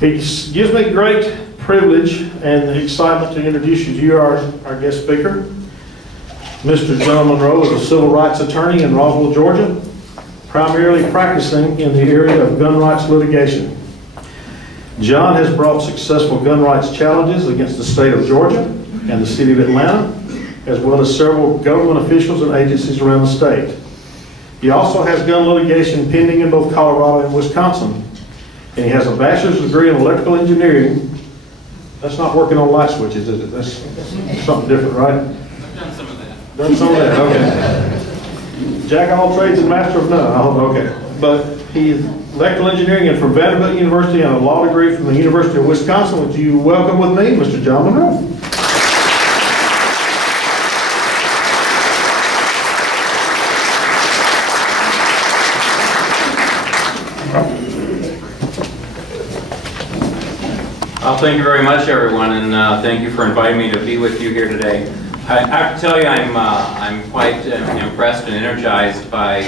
It gives me great privilege and excitement to introduce you to our guest speaker. Mr. John Monroe is a civil rights attorney in Roswell, Georgia, primarily practicing in the area of gun rights litigation. John has brought successful gun rights challenges against the state of Georgia and the city of Atlanta, as well as several government officials and agencies around the state. He also has gun litigation pending in both Colorado and Wisconsin, and he has a bachelor's degree in electrical engineering. That's not working on light switches, is it? That's something different, right? I've done some of that. Done some of that, okay. Jack of all trades and master of none, okay. But he's electrical engineering and from Vanderbilt University and a law degree from the University of Wisconsin. Would you welcome with me, Mr. John Monroe? Well, thank you very much, everyone, and thank you for inviting me to be with you here today. I have to tell you, I'm quite impressed and energized by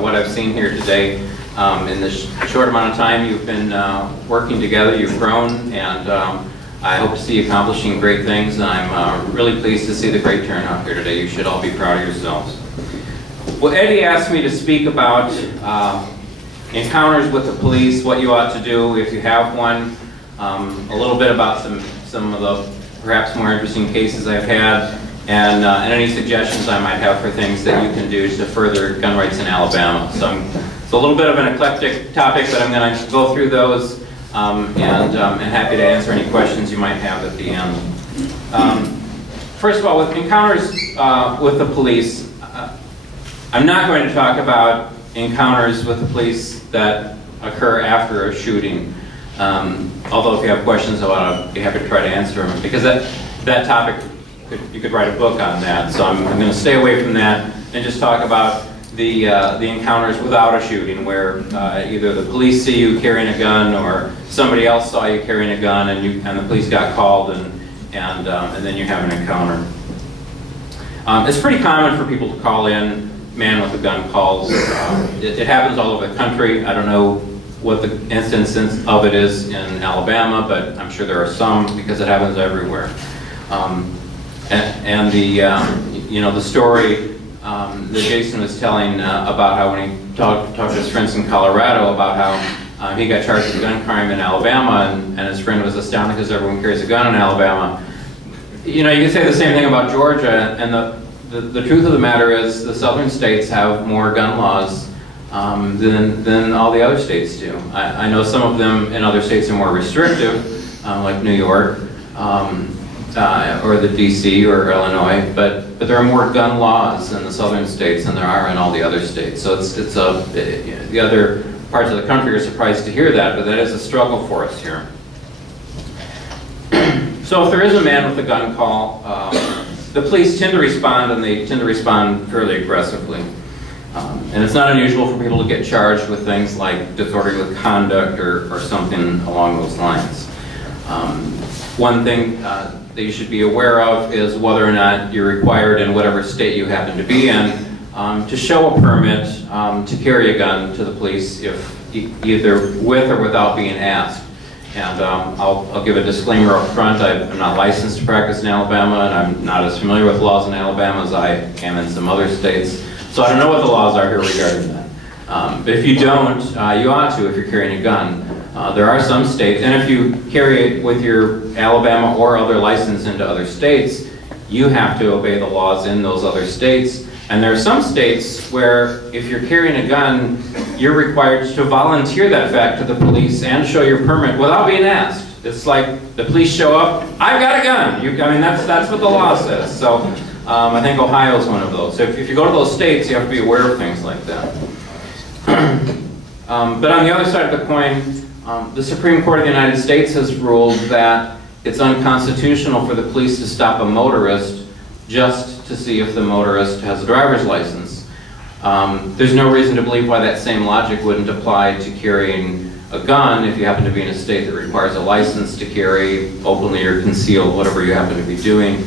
what I've seen here today. In this short amount of time you've been working together, you've grown, and I hope to see you accomplishing great things. And I'm really pleased to see the great turnout here today. You should all be proud of yourselves. Well, Eddie asked me to speak about encounters with the police, what you ought to do if you have one. A little bit about some of the perhaps more interesting cases I've had, and any suggestions I might have for things that you can do to further gun rights in Alabama. So it's a little bit of an eclectic topic, but I'm going to go through those, and I'm happy to answer any questions you might have at the end. First of all, with encounters with the police, I'm not going to talk about encounters with the police that occur after a shooting. Although if you have questions about it, I'd be happy to try to answer them, because that topic, you could write a book on that. So I'm going to stay away from that and just talk about the encounters without a shooting, where either the police see you carrying a gun or somebody else saw you carrying a gun, and the police got called, and then you have an encounter. It's pretty common for people to call in man with a gun calls. It happens all over the country. I don't know what the instance of it is in Alabama, but I'm sure there are some, because it happens everywhere. And the story that Jason was telling about how when he talked to his friends in Colorado about how he got charged with a gun crime in Alabama, and his friend was astounded because everyone carries a gun in Alabama. You know, you can say the same thing about Georgia, and the truth of the matter is the southern states have more gun laws than all the other states do. I know some of them in other states are more restrictive, like New York, or the DC or Illinois, but there are more gun laws in the southern states than there are in all the other states. So the other parts of the country are surprised to hear that, but that is a struggle for us here. So if there is a man with a gun call, the police tend to respond, and they tend to respond fairly aggressively. And it's not unusual for people to get charged with things like disorderly conduct or something along those lines. One thing that you should be aware of is whether or not you're required in whatever state you happen to be in to show a permit to carry a gun to the police, if either with or without being asked. And I'll give a disclaimer up front. I'm not licensed to practice in Alabama, and I'm not as familiar with laws in Alabama as I am in some other states. So I don't know what the laws are here regarding that. But if you don't, you ought to if you're carrying a gun. There are some states, and if you carry it with your Alabama or other license into other states, you have to obey the laws in those other states. And there are some states where if you're carrying a gun, you're required to volunteer that fact to the police and show your permit without being asked. It's like the police show up, I've got a gun. I mean, that's what the law says. So I think Ohio is one of those. So if you go to those states, you have to be aware of things like that. But on the other side of the coin, the Supreme Court of the United States has ruled that it's unconstitutional for the police to stop a motorist just to see if the motorist has a driver's license. There's no reason to believe why that same logic wouldn't apply to carrying a gun if you happen to be in a state that requires a license to carry openly or concealed, whatever you happen to be doing.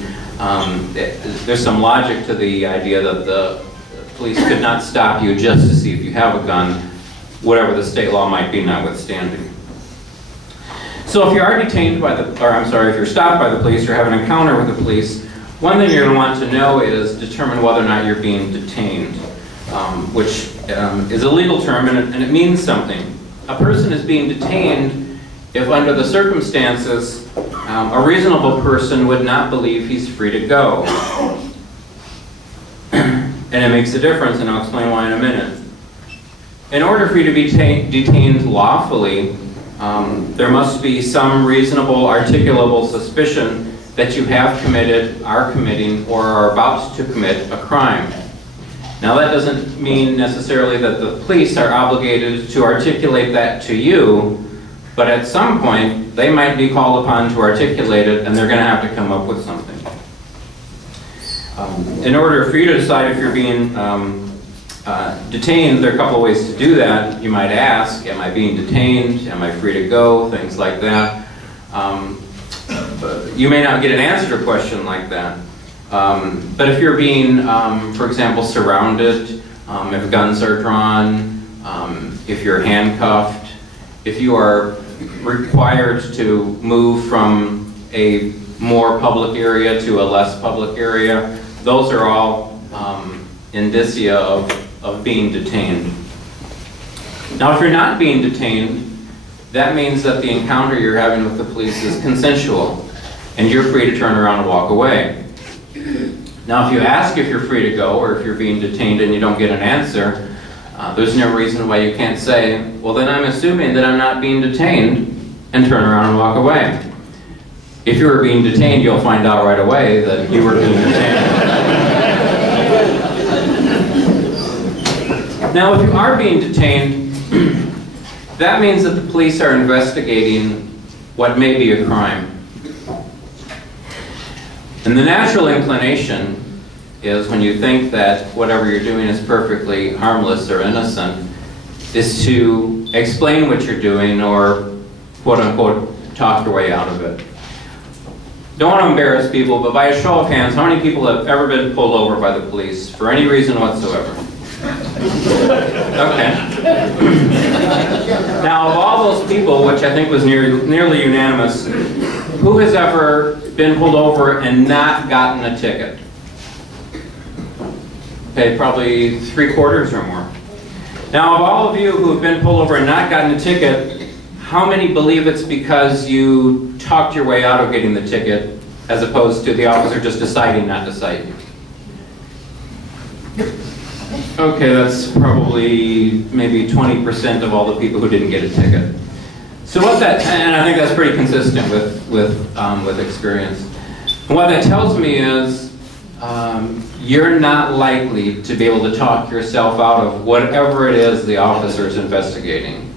There's some logic to the idea that the police could not stop you just to see if you have a gun, whatever the state law might be notwithstanding. So if you are detained by the, or I'm sorry, if you're stopped by the police or have an encounter with the police, one thing you're going to want to know is determine whether or not you're being detained, which is a legal term and it means something. A person is being detained if under the circumstances a reasonable person would not believe he's free to go. And it makes a difference, and I'll explain why in a minute. In order for you to be detained lawfully, there must be some reasonable, articulable suspicion that you have committed, are committing, or are about to commit a crime. Now that doesn't mean necessarily that the police are obligated to articulate that to you, but at some point they might be called upon to articulate it and they're going to have to come up with something. In order for you to decide if you're being detained, there are a couple of ways to do that. You might ask, am I being detained? Am I free to go? Things like that. But you may not get an answer to a question like that. But if you're being, for example, surrounded, if guns are drawn, if you're handcuffed, if you are required to move from a more public area to a less public area, those are all indicia of being detained. Now, if you're not being detained, that means that the encounter you're having with the police is consensual, and you're free to turn around and walk away. Now, if you ask if you're free to go, or if you're being detained and you don't get an answer, there's no reason why you can't say, well, then I'm assuming that I'm not being detained, and turn around and walk away. If you were being detained, you'll find out right away that you were being detained. Now, if you are being detained, that means that the police are investigating what may be a crime. And the natural inclination is, when you think that whatever you're doing is perfectly harmless or innocent, is to explain what you're doing or, quote-unquote, talk your way out of it. Don't want to embarrass people, but by a show of hands, how many people have ever been pulled over by the police for any reason whatsoever? Okay. Now, of all those people, which I think was nearly unanimous, who has ever been pulled over and not gotten a ticket? Okay, probably 3/4 or more. Now, of all of you who have been pulled over and not gotten a ticket, how many believe it's because you talked your way out of getting the ticket, as opposed to the officer just deciding not to cite you? Okay, that's probably maybe 20% of all the people who didn't get a ticket. So what that, and I think that's pretty consistent with experience. And what that tells me is you're not likely to be able to talk yourself out of whatever it is the officer is investigating.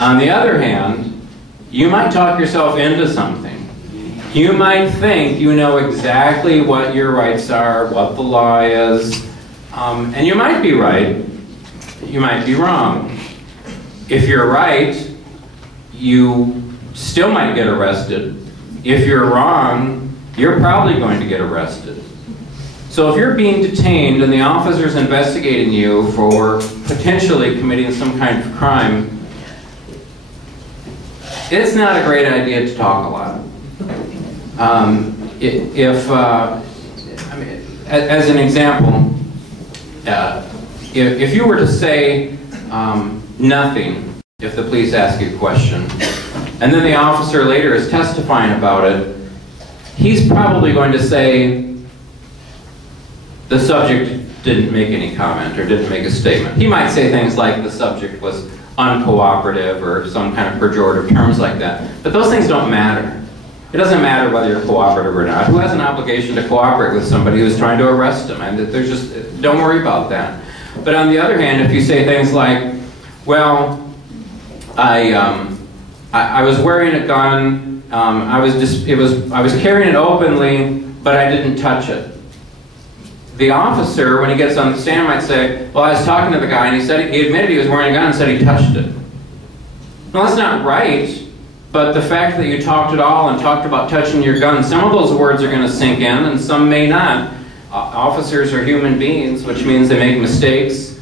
On the other hand, you might talk yourself into something. You might think you know exactly what your rights are, what the law is, and you might be right, you might be wrong. If you're right, you still might get arrested. If you're wrong, you're probably going to get arrested. So if you're being detained and the officer's investigating you for potentially committing some kind of crime, it's not a great idea to talk a lot. As an example, if you were to say nothing if the police ask you a question, and then the officer later is testifying about it, he's probably going to say the subject didn't make any comment or didn't make a statement. He might say things like the subject was uncooperative or some kind of pejorative terms like that. But those things don't matter. It doesn't matter whether you're cooperative or not. Who has an obligation to cooperate with somebody who's trying to arrest him? And there's just, don't worry about that. But on the other hand, if you say things like, well, I was wearing a gun, I was carrying it openly, but I didn't touch it. The officer, when he gets on the stand, might say, well, I was talking to the guy and he admitted he was wearing a gun and said he touched it. Well, that's not right, but the fact that you talked at all and talked about touching your gun, some of those words are going to sink in and some may not. Officers are human beings, which means they make mistakes.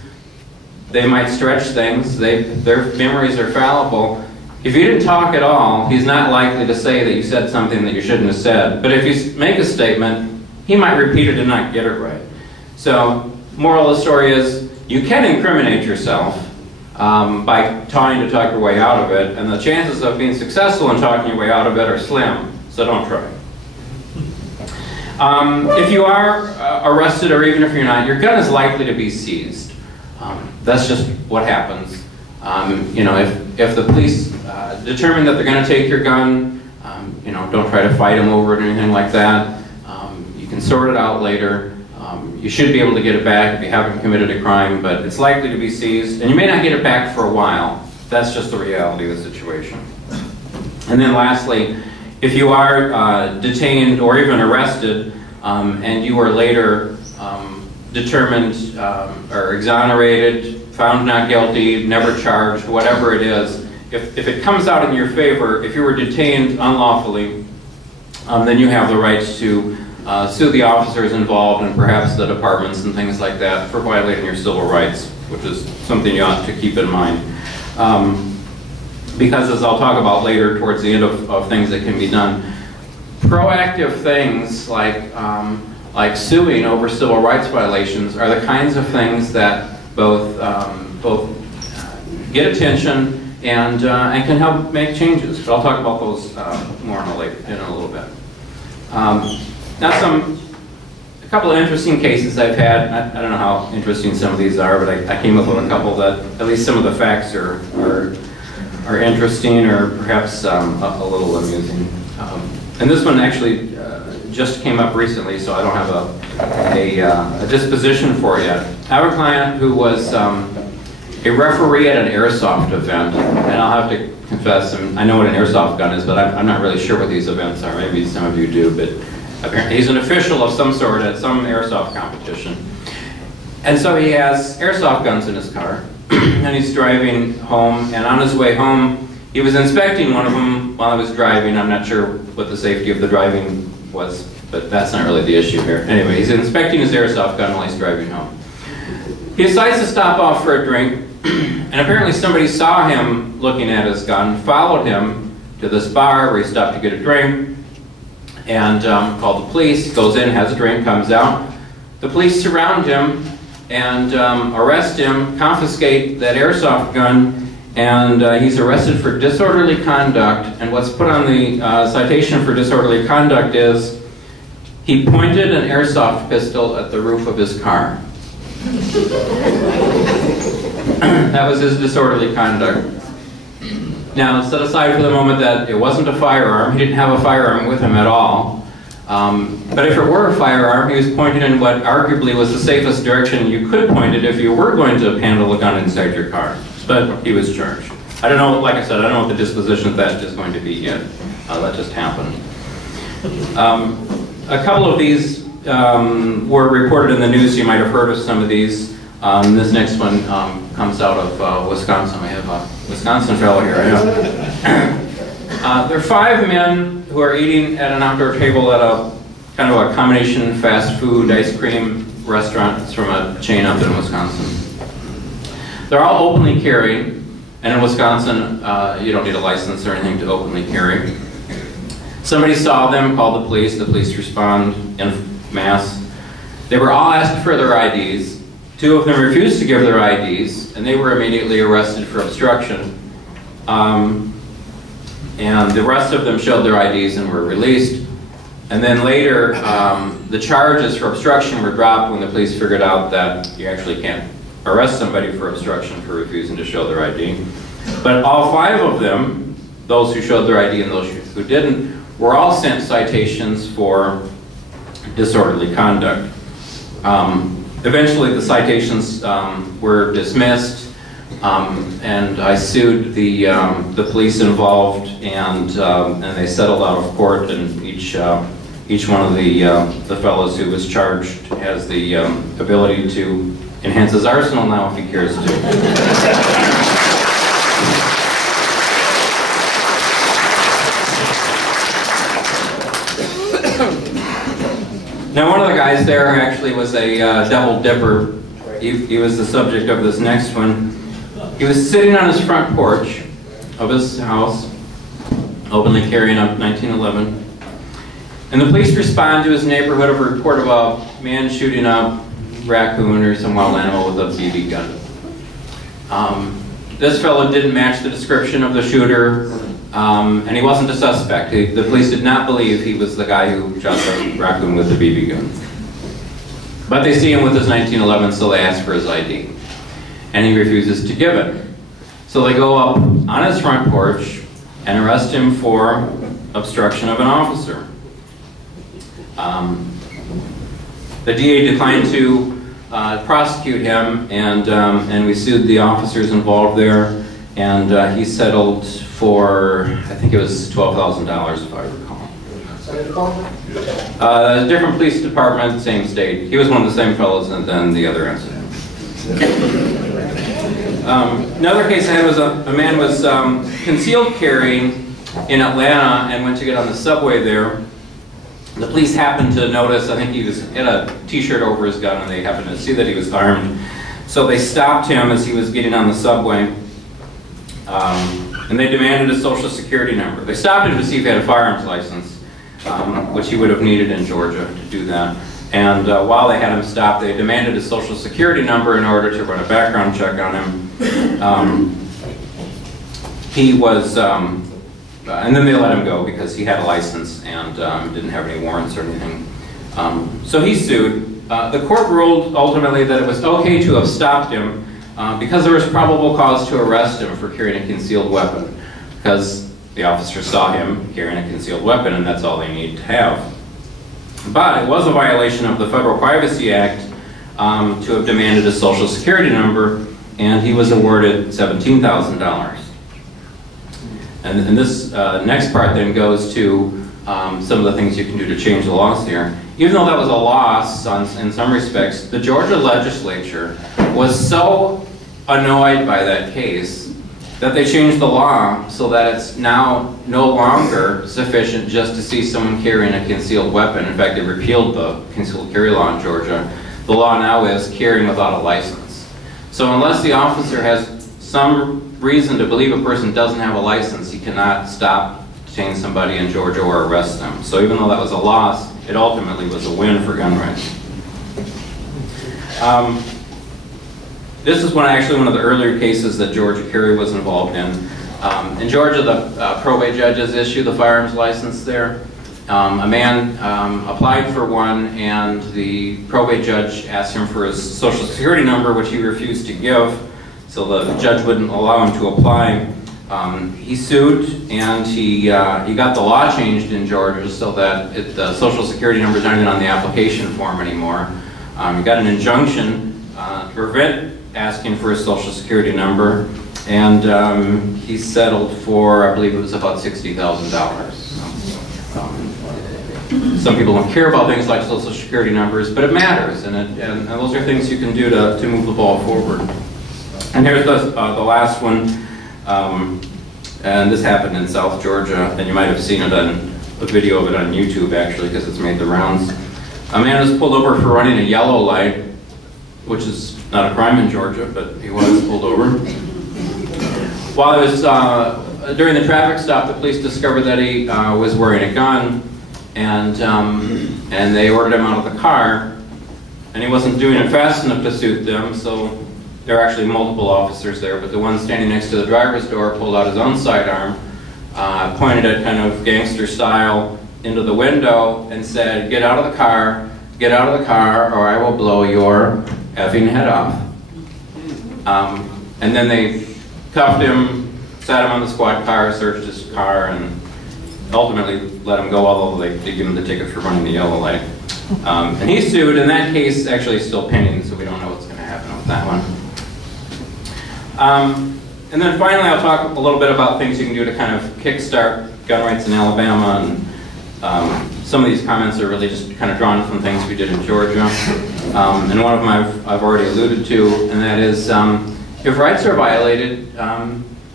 They might stretch things. Their memories are fallible. If you didn't talk at all, he's not likely to say that you said something that you shouldn't have said. But if you make a statement, he might repeat it and not get it right. So, moral of the story is, you can incriminate yourself by trying to talk your way out of it, and the chances of being successful in talking your way out of it are slim, so don't try. If you are arrested, or even if you're not, your gun is likely to be seized. That's just what happens. You know, if the police determine that they're going to take your gun, you know, don't try to fight them over it or anything like that. You can sort it out later. You should be able to get it back if you haven't committed a crime, but it's likely to be seized, and you may not get it back for a while. That's just the reality of the situation. And then lastly, if you are detained or even arrested, and you are later determined or exonerated, found not guilty, never charged, whatever it is, if it comes out in your favor, if you were detained unlawfully, then you have the right to sue the officers involved and perhaps the departments and things like that for violating your civil rights, which is something you ought to keep in mind. Because as I'll talk about later towards the end of things that can be done, proactive things like suing over civil rights violations are the kinds of things that both get attention and can help make changes. But I'll talk about those more in a little bit. Now a couple of interesting cases I've had. I don't know how interesting some of these are, but I came up with a couple that at least some of the facts are interesting or perhaps a little amusing. And this one actually just came up recently, so I don't have a disposition for it yet. I have a client who was a referee at an airsoft event, and I'll have to confess, I know what an airsoft gun is, but I'm not really sure what these events are. Maybe some of you do, but apparently he's an official of some sort at some airsoft competition. And so he has airsoft guns in his car, and he's driving home, and on his way home, he was inspecting one of them while I was driving. I'm not sure what the safety of the driving was, but that's not really the issue here. Anyway, he's inspecting his airsoft gun while he's driving home. He decides to stop off for a drink, and apparently somebody saw him looking at his gun, followed him to this bar where he stopped to get a drink, and called the police. He goes in, has a drink, comes out. The police surround him and arrest him, confiscate that airsoft gun, and he's arrested for disorderly conduct. And what's put on the citation for disorderly conduct is he pointed an airsoft pistol at the roof of his car. That was his disorderly conduct. Now, set aside for the moment that it wasn't a firearm. He didn't have a firearm with him at all. But if it were a firearm, he was pointed in what arguably was the safest direction you could point it if you were going to handle a gun inside your car. But he was charged. I don't know, like I said, I don't know what the disposition of that is going to be yet. That just happened. A couple of these were reported in the news. You might have heard of some of these. This next one comes out of Wisconsin. We have a Wisconsin fellow here. I know. There are 5 men who are eating at an outdoor table at a kind of a combination fast food ice cream restaurant. It's from a chain up in Wisconsin. They're all openly carrying, and in Wisconsin, you don't need a license or anything to openly carry. Somebody saw them, called the police respond en masse. They were all asked for their IDs. 2 of them refused to give their IDs, and they were immediately arrested for obstruction. And the rest of them showed their IDs and were released. And then later, the charges for obstruction were dropped when the police figured out that you actually can't arrest somebody for obstruction for refusing to show their ID. But all 5 of them, those who showed their ID and those who didn't, were all sent citations for disorderly conduct. Eventually the citations were dismissed, and I sued the police involved, and they settled out of court, and each one of the fellows who was charged has the ability to enhance his arsenal now if he cares to. Now, one of the guys there actually was a double dipper. He was the subject of this next one. He was sitting on his front porch, of his house, openly carrying a 1911. And the police respond to his neighborhood of a report of a man shooting a raccoon or some wild animal with a BB gun. This fellow didn't match the description of the shooter, and he wasn't a suspect. The police did not believe he was the guy who shot the raccoon with the BB gun. But they see him with his 1911, so they ask for his ID. And he refuses to give it. So they go up on his front porch and arrest him for obstruction of an officer. The DA declined to prosecute him, and we sued the officers involved there, and he settled for, I think it was $12,000 if I recall. Different police department, same state. He was one of the same fellows than the other incident. Another case I had was a man was concealed carrying in Atlanta and went to get on the subway there. The police happened to notice, I think he had a t-shirt over his gun, and they happened to see that he was armed. So they stopped him as he was getting on the subway, and they demanded a social security number. They stopped him to see if he had a firearms license, which he would have needed in Georgia to do that. And while they had him stopped, they demanded a social security number in order to run a background check on him. He was, and then they let him go because he had a license and didn't have any warrants or anything. So he sued. The court ruled ultimately that it was okay to have stopped him because there was probable cause to arrest him for carrying a concealed weapon, because the officer saw him carrying a concealed weapon, and that's all they need to have. But it was a violation of the Federal Privacy Act to have demanded a social security number, and he was awarded $17,000. And this next part then goes to some of the things you can do to change the laws here. Even though that was a loss in some respects, the Georgia legislature was so annoyed by that case that they changed the law so that it's now no longer sufficient just to see someone carrying a concealed weapon. In fact, they repealed the concealed carry law in Georgia. The law now is carrying without a license. So unless the officer has some reason to believe a person doesn't have a license, he cannot stop, detain somebody in Georgia or arrest them. So even though that was a loss, it ultimately was a win for gun rights. This is actually one of the earlier cases that Georgia Carry was involved in. In Georgia, the probate judges issue the firearms license there. A man applied for one, and the probate judge asked him for his social security number, which he refused to give, so the judge wouldn't allow him to apply. He sued, and he got the law changed in Georgia so that the social security number is not even on the application form anymore. He got an injunction to prevent asking for his social security number, and he settled for, I believe it was about $60,000. Some people don't care about things like social security numbers, but it matters, and those are things you can do to move the ball forward. And here's the last one, and this happened in South Georgia, and you might have seen it on a video of it on YouTube actually, because it's made the rounds. A man was pulled over for running a yellow light, which is not a crime in Georgia, but he was pulled over. While he was during the traffic stop, the police discovered that he was wearing a gun, and they ordered him out of the car, and he wasn't doing it fast enough to suit them, so there were actually multiple officers there, but the one standing next to the driver's door pulled out his own sidearm, pointed it kind of gangster style into the window, and said, get out of the car, or I will blow your effing head off. And then they cuffed him, sat him on the squad car, searched his car, and ultimately let him go, although they did give him the ticket for running the yellow light. And he sued, and that case actually is still pending, so we don't know what's going to happen with that one. And then finally, I'll talk a little bit about things you can do to kind of kickstart gun rights in Alabama, and some of these comments are really just kind of drawn from things we did in Georgia. And one of them I've already alluded to, and that is, if rights are violated,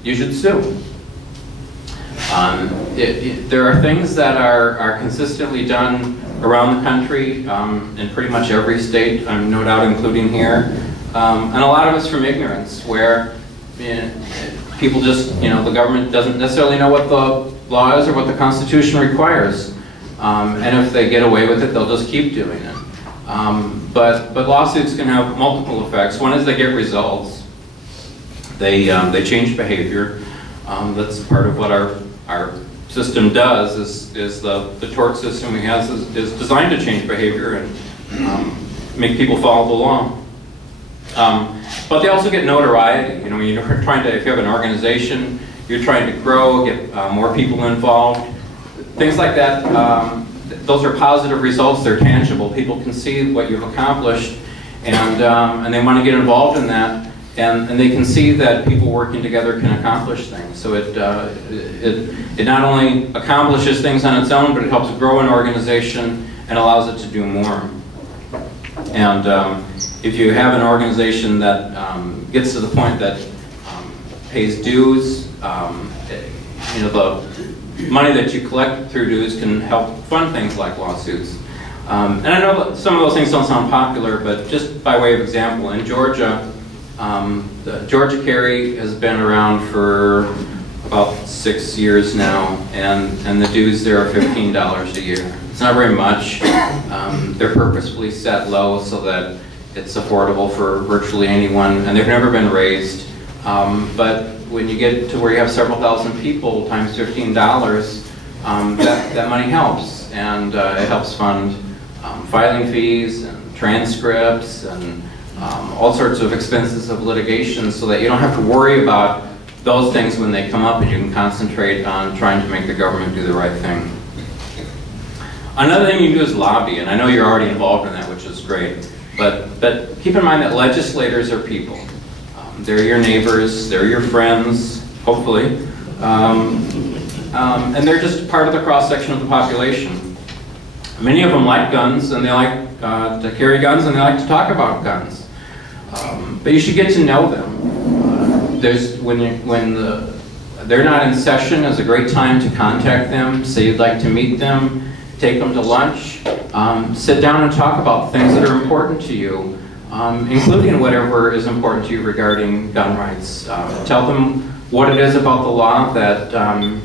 you should sue. There are things that are consistently done around the country, in pretty much every state, no doubt including here, and a lot of it's from ignorance, where people just, the government doesn't necessarily know what the law is or what the Constitution requires. And if they get away with it, they'll just keep doing it. But lawsuits can have multiple effects. One is they get results. They change behavior. That's part of what our system does, is the tort system we have is designed to change behavior and make people follow the law. But they also get notoriety. When you're trying to, if you have an organization, you're trying to grow, get more people involved, things like that. Those are positive results. They're tangible. People can see what you've accomplished, and they want to get involved in that. And they can see that people working together can accomplish things. So it not only accomplishes things on its own, but it helps grow an organization and allows it to do more. And if you have an organization that gets to the point that pays dues, the money that you collect through dues can help fund things like lawsuits. And I know that some of those things don't sound popular, but just by way of example, in Georgia, the Georgia Carry has been around for about 6 years now, and the dues there are $15 a year. It's not very much. They're purposefully set low so that it's affordable for virtually anyone, and they've never been raised. But when you get to where you have several thousand people times $15, that money helps, and it helps fund filing fees and transcripts and all sorts of expenses of litigation, so that you don't have to worry about those things when they come up, and you can concentrate on trying to make the government do the right thing. Another thing you can do is lobby, and I know you're already involved in that, which is great, but keep in mind that legislators are people. They're your neighbors, they're your friends, hopefully, and they're just part of the cross-section of the population. Many of them like guns, and they like to carry guns, and they like to talk about guns. But you should get to know them. When they're not in session, is a great time to contact them, say you'd like to meet them, take them to lunch, sit down and talk about things that are important to you, including whatever is important to you regarding gun rights. Tell them what it is about the law that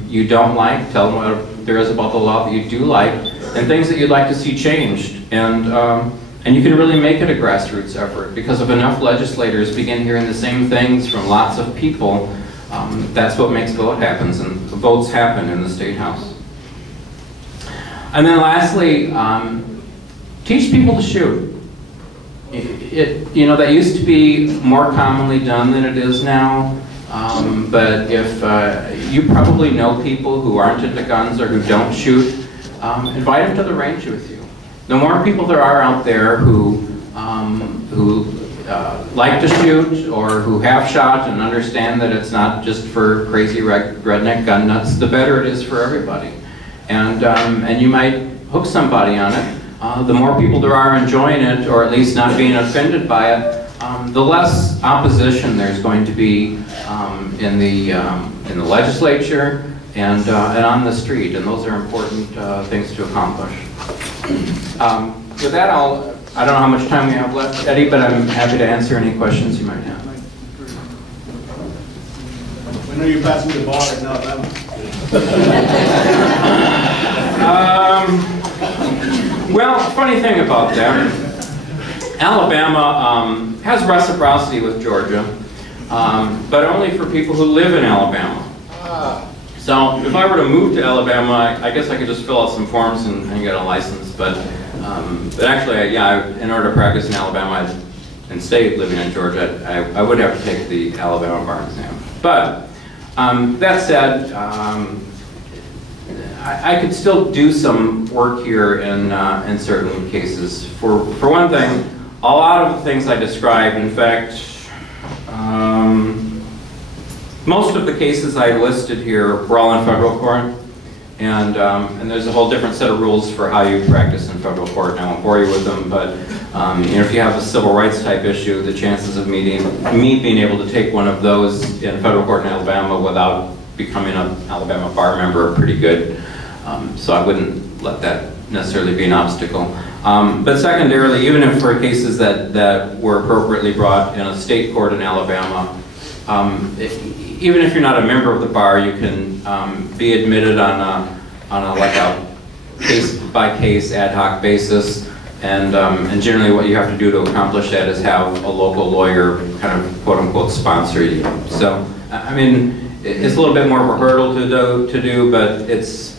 you don't like, tell them what there is about the law that you do like, and things that you'd like to see changed. And you can really make it a grassroots effort, because if enough legislators begin hearing the same things from lots of people, that's what makes votes happen in the State House. And then lastly, teach people to shoot. That used to be more commonly done than it is now. But if you probably know people who aren't into guns or who don't shoot, invite them to the range with you. The more people there are out there who like to shoot, or who have shot and understand that it's not just for crazy redneck gun nuts, the better it is for everybody. And you might hook somebody on it. The more people there are enjoying it, or at least not being offended by it, the less opposition there's going to be in the legislature and on the street, and those are important things to accomplish. With that, I don't know how much time we have left, Eddie, but I'm happy to answer any questions you might have. When are you passing the bar in Alabama? Well, funny thing about that, Alabama has reciprocity with Georgia, but only for people who live in Alabama. So if I were to move to Alabama, I guess I could just fill out some forms and get a license. But actually, yeah, in order to practice in Alabama and stay living in Georgia, I would have to take the Alabama bar exam. But that said, I could still do some work here in certain cases. For one thing, a lot of the things I described, in fact, most of the cases I listed here were all in federal court, and there's a whole different set of rules for how you practice in federal court, and I won't bore you with them, but if you have a civil rights type issue, the chances of me being able to take one of those in federal court in Alabama without becoming an Alabama bar member are pretty good, so I wouldn't let that necessarily be an obstacle. But secondarily, even if for cases that were appropriately brought in a state court in Alabama, even if you're not a member of the bar, you can be admitted on a case-by-case ad hoc basis, and generally what you have to do to accomplish that is have a local lawyer kind of quote-unquote sponsor you. So, I mean, it's a little bit more of a hurdle to do, but it's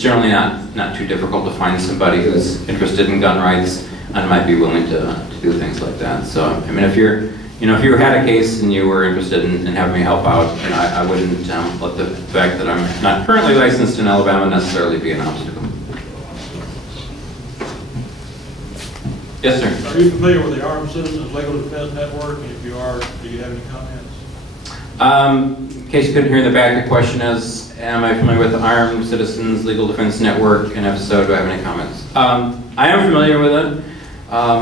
generally not too difficult to find somebody who's interested in gun rights and might be willing to do things like that. So, I mean, if you had a case and you were interested in having me help out, I wouldn't let the fact that I'm not currently licensed in Alabama necessarily be an obstacle. Yes, sir. Are you familiar with the Armed Citizens Legal Defense Network? And if you are, do you have any comments? In case you couldn't hear in the back, the question is, am I familiar with the Armed Citizens Legal Defense Network? And if so, do I have any comments? I am familiar with it. I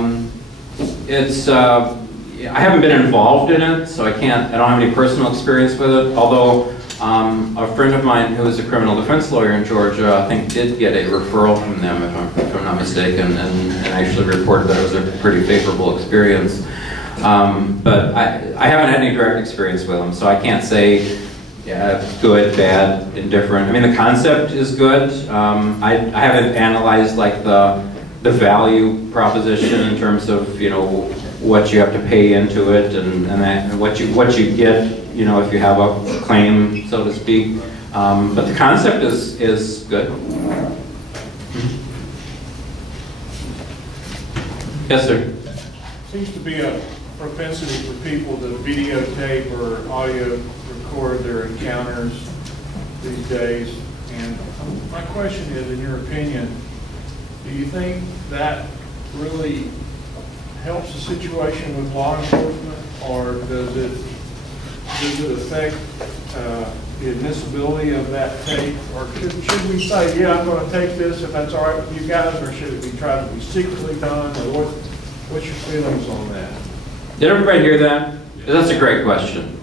haven't been involved in it, so I don't have any personal experience with it, although a friend of mine who is a criminal defense lawyer in Georgia, I think, did get a referral from them, if I'm not mistaken, and actually reported that it was a pretty favorable experience. But I haven't had any direct experience with them, so I can't say good, bad, indifferent. I mean, the concept is good. I haven't analyzed like the value proposition in terms of what you have to pay into it and what you get if you have a claim, so to speak. But the concept is good. Yes, sir. Seems to be a propensity for people to videotape or audio record their encounters these days. And my question is, in your opinion, do you think that really helps the situation with law enforcement, or does it affect the admissibility of that tape? Or should we say, yeah, I'm going to take this if that's all right with you guys, or should it be tried to be secretly done? Or what's your feelings on that? Did everybody hear that? That's a great question.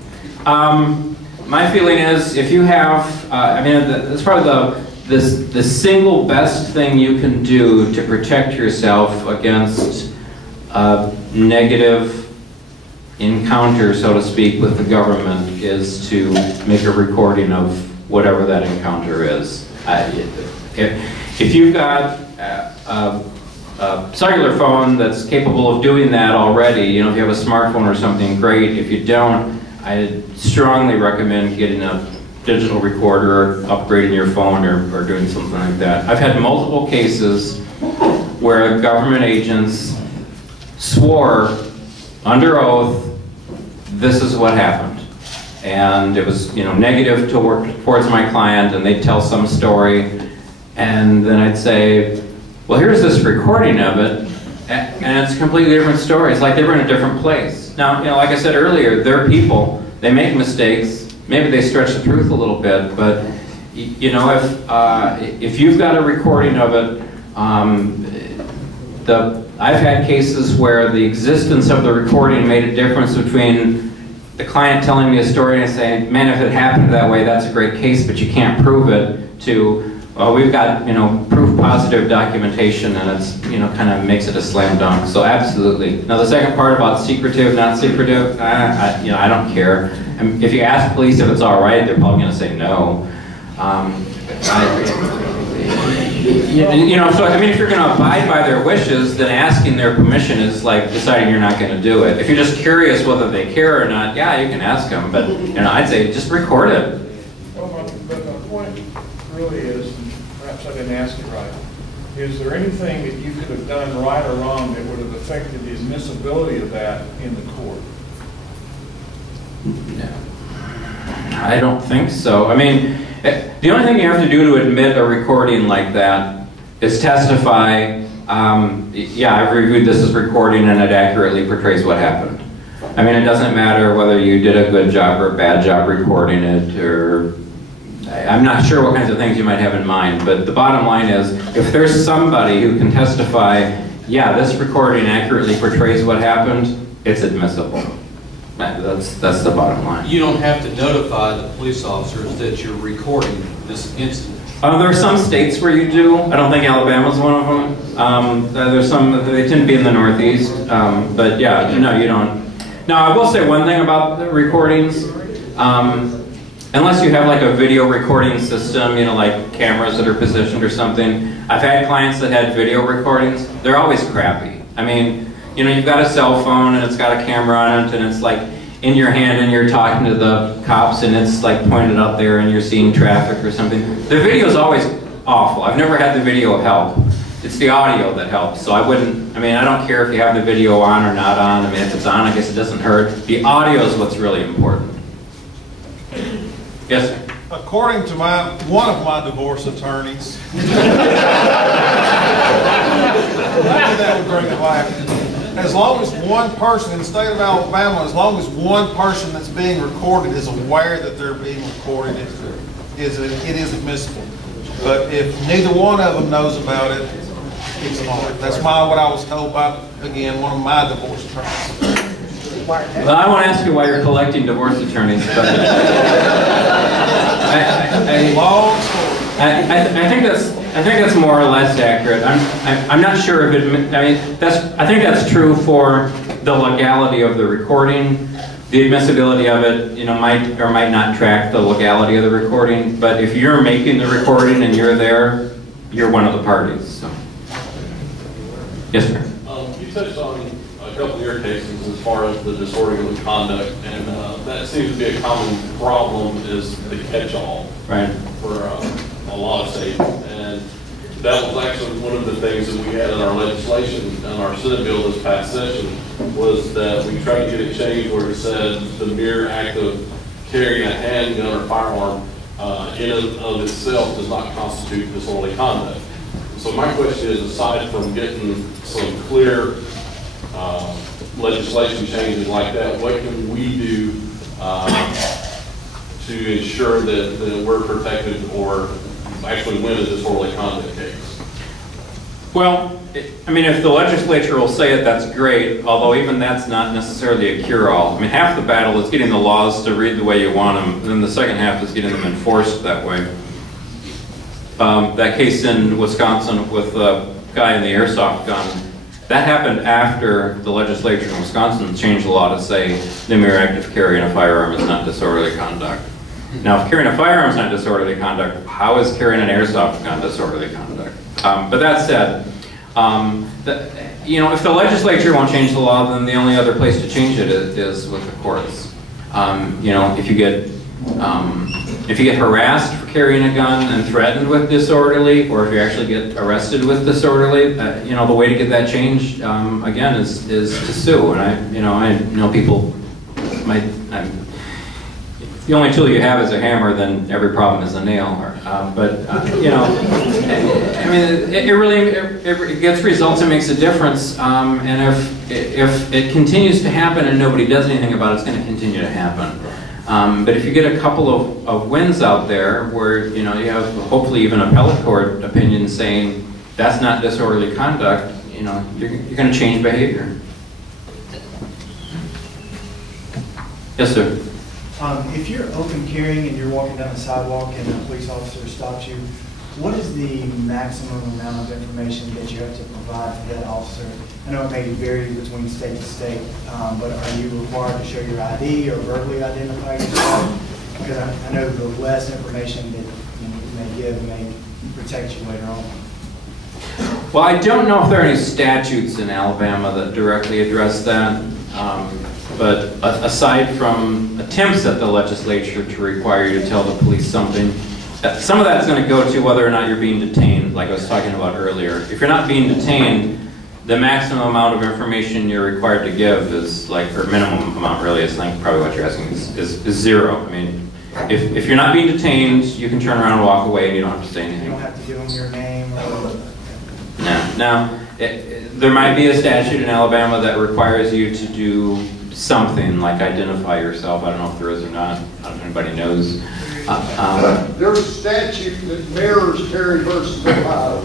My feeling is, if you have, that's probably the single best thing you can do to protect yourself against a negative encounter, so to speak, with the government is to make a recording of whatever that encounter is. If you've got a cellular phone that's capable of doing that already, if you have a smartphone or something, great. If you don't, I strongly recommend getting a digital recorder, upgrading your phone, or doing something like that. I've had multiple cases where government agents swore under oath, this is what happened. And it was negative towards my client, and they'd tell some story, and then I'd say, well, here's this recording of it, and it's a completely different story. It's like they were in a different place. Now, like I said earlier, they're people. They make mistakes. Maybe they stretch the truth a little bit, but if you've got a recording of it, I've had cases where the existence of the recording made a difference between the client telling me a story and saying, man, if it happened that way, that's a great case, but you can't prove it, to, well, we've got, proof positive documentation, and it's, kind of makes it a slam dunk. So absolutely. Now the second part about secretive, not secretive, I don't care. If you ask police if it's all right, they're probably going to say no. So I mean, if you're going to abide by their wishes, then asking their permission is like deciding you're not going to do it. If you're just curious whether they care or not, yeah, you can ask them. But I'd say just record it. Well, but the point really is, and perhaps I didn't ask it right, is there anything that you could have done right or wrong that would have affected the admissibility of that in the court? No. I don't think so. I mean, the only thing you have to do to admit a recording like that is testify, yeah, I've reviewed this as recording and it accurately portrays what happened. I mean, it doesn't matter whether you did a good job or a bad job recording it, or I'm not sure what kinds of things you might have in mind, but the bottom line is, if there's somebody who can testify, yeah, this recording accurately portrays what happened, it's admissible. That's the bottom line. You don't have to notify the police officers that you're recording this incident. There are some states where you do. I don't think Alabama's one of them. There's some, they tend to be in the Northeast. But yeah, no, you don't. Now, I will say one thing about the recordings. unless you have like a video recording system, you know, like cameras that are positioned or something. I've had clients that had video recordings. They're always crappy. I mean, you know, you've got a cell phone and it's got a camera on it and it's like in your hand and you're talking to the cops and it's like pointed up there and you're seeing traffic or something. The video is always awful. I've never had the video help. It's the audio that helps. So I wouldn't, I mean, I don't care if you have the video on or not on. I mean, if it's on, I guess it doesn't hurt. The audio is what's really important. Yes, sir? According to one of my divorce attorneys, that would bring it back. As long as one person in the state of Alabama, as long as one person that's being recorded is aware that they're being recorded, it is admissible. But if neither one of them knows about it, it's not. That's what I was told by, again, one of my divorce attorneys. Well, I won't ask you why you're collecting divorce attorneys, but Long story. I think that's more or less accurate. I'm not sure if it. I mean, I think that's true for the legality of the recording. The admissibility of it, you know, might or might not track the legality of the recording. But if you're making the recording and you're there, you're one of the parties. So. Yes, sir. You touched on a couple of your cases as far as the disorderly conduct, and that seems to be a common problem is the catch-all Right. for a lot of states. And that was actually one of the things that we had in our legislation, in our Senate bill this past session, was that we tried to get it changed where it said the mere act of carrying a handgun or firearm in and of itself does not constitute disorderly conduct. So my question is, aside from getting some clear legislation changes like that, what can we do to ensure that we're protected or actually win a disorderly conduct case? Well, I mean, if the legislature will say it, that's great, although even that's not necessarily a cure-all. I mean, half the battle is getting the laws to read the way you want them, and then the second half is getting them enforced that way. That case in Wisconsin with the guy in the airsoft gun, that happened after the legislature in Wisconsin changed the law to say the mere act of carrying a firearm is not disorderly conduct. Now, if carrying a firearm is not disorderly conduct, how is carrying an airsoft gun disorderly conduct? But that said, you know, if the legislature won't change the law, then the only other place to change it is with the courts. You know, if you get harassed for carrying a gun and threatened with disorderly, or if you actually get arrested with disorderly, you know, the way to get that changed, again, is to sue. And I know people might. The only tool you have is a hammer, then every problem is a nail. You know, I mean, it gets results and makes a difference. And if it continues to happen and nobody does anything about it, it's going to continue to happen. But if you get a couple of wins out there where, you know, you have hopefully even appellate court opinion saying that's not disorderly conduct, you know, you're going to change behavior. Yes, sir. If you're open carrying and you're walking down the sidewalk and a police officer stops you, what is the maximum amount of information that you have to provide to that officer? I know it may vary between state to state, but are you required to show your ID or verbally identify yourself? Because I know the less information that you may give may protect you later on. Well, I don't know if there are any statutes in Alabama that directly address that. But aside from attempts at the legislature to require you to tell the police something, some of that's going to go to whether or not you're being detained, like I was talking about earlier. If you're not being detained, the maximum amount of information you're required to give is like, or minimum amount really, is like probably what you're asking is zero. I mean, if you're not being detained, you can turn around and walk away and you don't have to say anything. You don't have to give them your name or... No. Now, there might be a statute in Alabama that requires you to do something like identify yourself. I don't know if there is or not. I don't know if anybody knows. There's a statute that mirrors Terry versus Ohio.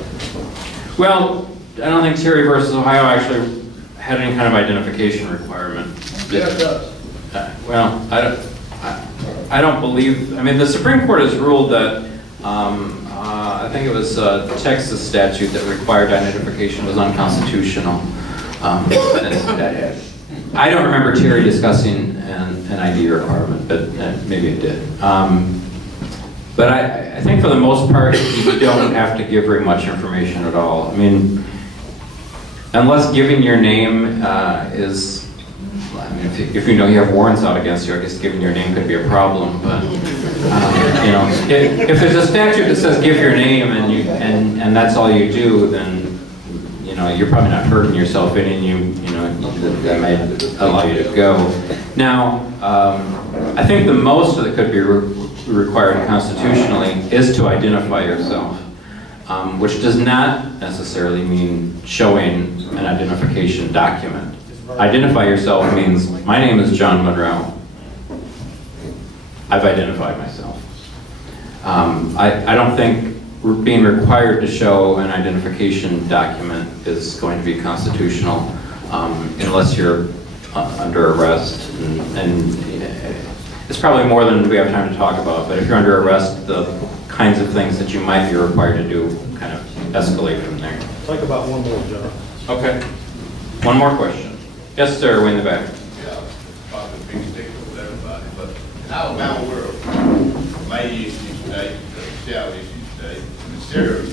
Well, I don't think Terry versus Ohio actually had any kind of identification requirement. Yeah, it does. Well, I don't believe. I mean, the Supreme Court has ruled that. I think it was the Texas statute that required identification was unconstitutional. I don't remember Terry discussing an ID requirement, but maybe it did. But I think for the most part, you don't have to give very much information at all. I mean, unless giving your name is, I mean, if you know you have warrants out against you, I guess giving your name could be a problem. But you know, if there's a statute that says give your name and that's all you do, then you know you're probably not hurting yourself any, and you know that may allow you to go. Now, I think the most that could be required constitutionally is to identify yourself, which does not necessarily mean showing an identification document. Identify yourself means, my name is John Monroe. I've identified myself. I don't think being required to show an identification document is going to be constitutional unless you're under arrest, and it's probably more than we have time to talk about, but if you're under arrest, the kinds of things that you might be required to do kind of escalate from there. Think about one more, John. Okay. One more question. Yes, sir, way in the back. Yeah, probably a big stick with everybody, but in Alabama, we're a May issue state, a shall issue state, and the sheriff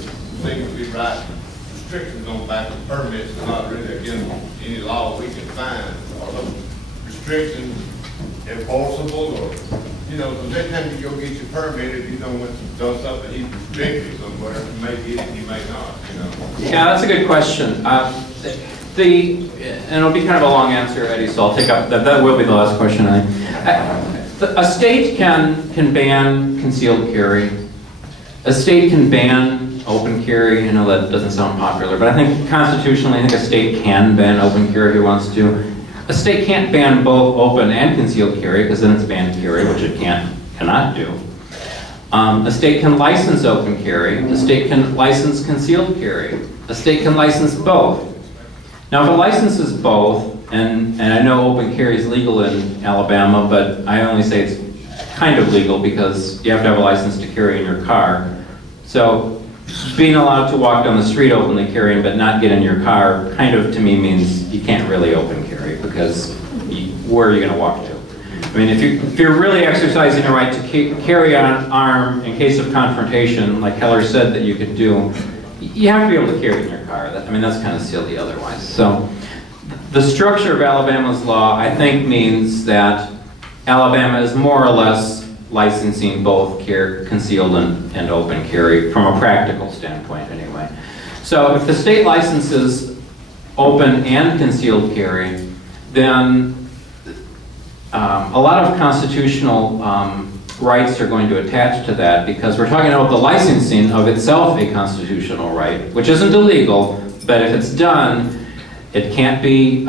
seems to be writing restrictions on back of permits, and not really against any law we can find. Are those restrictions enforceable, or, you know, the next time you go get your permit, if you don't want to do something he's restricted somewhere, you may get it, you may not, you know. Yeah, that's a good question. And it'll be kind of a long answer, Eddie, so I'll take up, that will be the last question. A state can ban concealed carry. A state can ban open carry. I know that doesn't sound popular, but I think constitutionally, I think a state can ban open carry if it wants to. A state can't ban both open and concealed carry, because then it's banned carry, which it cannot do. A state can license open carry. A state can license concealed carry. A state can license both. Now, if it licenses both, and I know open carry is legal in Alabama, but I only say it's kind of legal because you have to have a license to carry in your car. So being allowed to walk down the street openly carrying but not get in your car kind of to me means you can't really open carry, because where are you going to walk to? I mean, if you're really exercising a right to carry on arm in case of confrontation, like Heller said that you could do, you have to be able to carry in your car. I mean, that's kind of silly otherwise. So the structure of Alabama's law, I think, means that Alabama is more or less licensing both concealed and open carry from a practical standpoint anyway. So if the state licenses open and concealed carry, then a lot of constitutional rights are going to attach to that, because we're talking about the licensing of itself a constitutional right, which isn't illegal, but if it's done, it can't be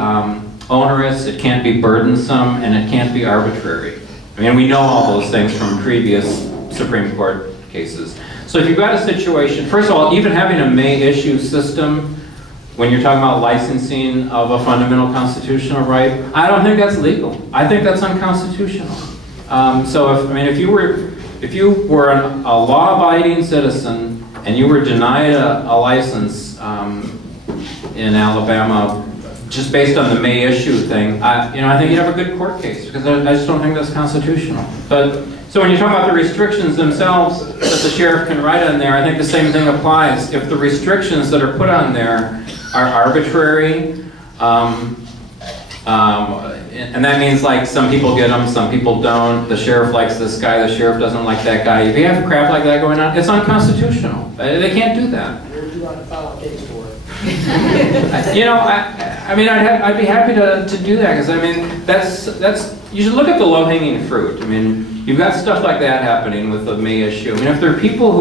onerous, it can't be burdensome, and it can't be arbitrary. I mean, we know all those things from previous Supreme Court cases. So if you've got a situation, first of all, even having a may issue system, when you're talking about licensing of a fundamental constitutional right, I don't think that's legal. I think that's unconstitutional. So if you were a law-abiding citizen and you were denied a license in Alabama just based on the may issue thing, I think you'd have a good court case, because I just don't think that's constitutional. But so when you talk about the restrictions themselves that the sheriff can write on there, I think the same thing applies. If the restrictions that are put on there are arbitrary, and that means, like, some people get them, some people don't. The sheriff likes this guy, the sheriff doesn't like that guy. If you have crap like that going on, it's unconstitutional. They can't do that. Where would you like to file a case for it? I'd be happy to do that, because I mean, that's you should look at the low-hanging fruit. I mean, you've got stuff like that happening with the May issue. I mean, if there are people who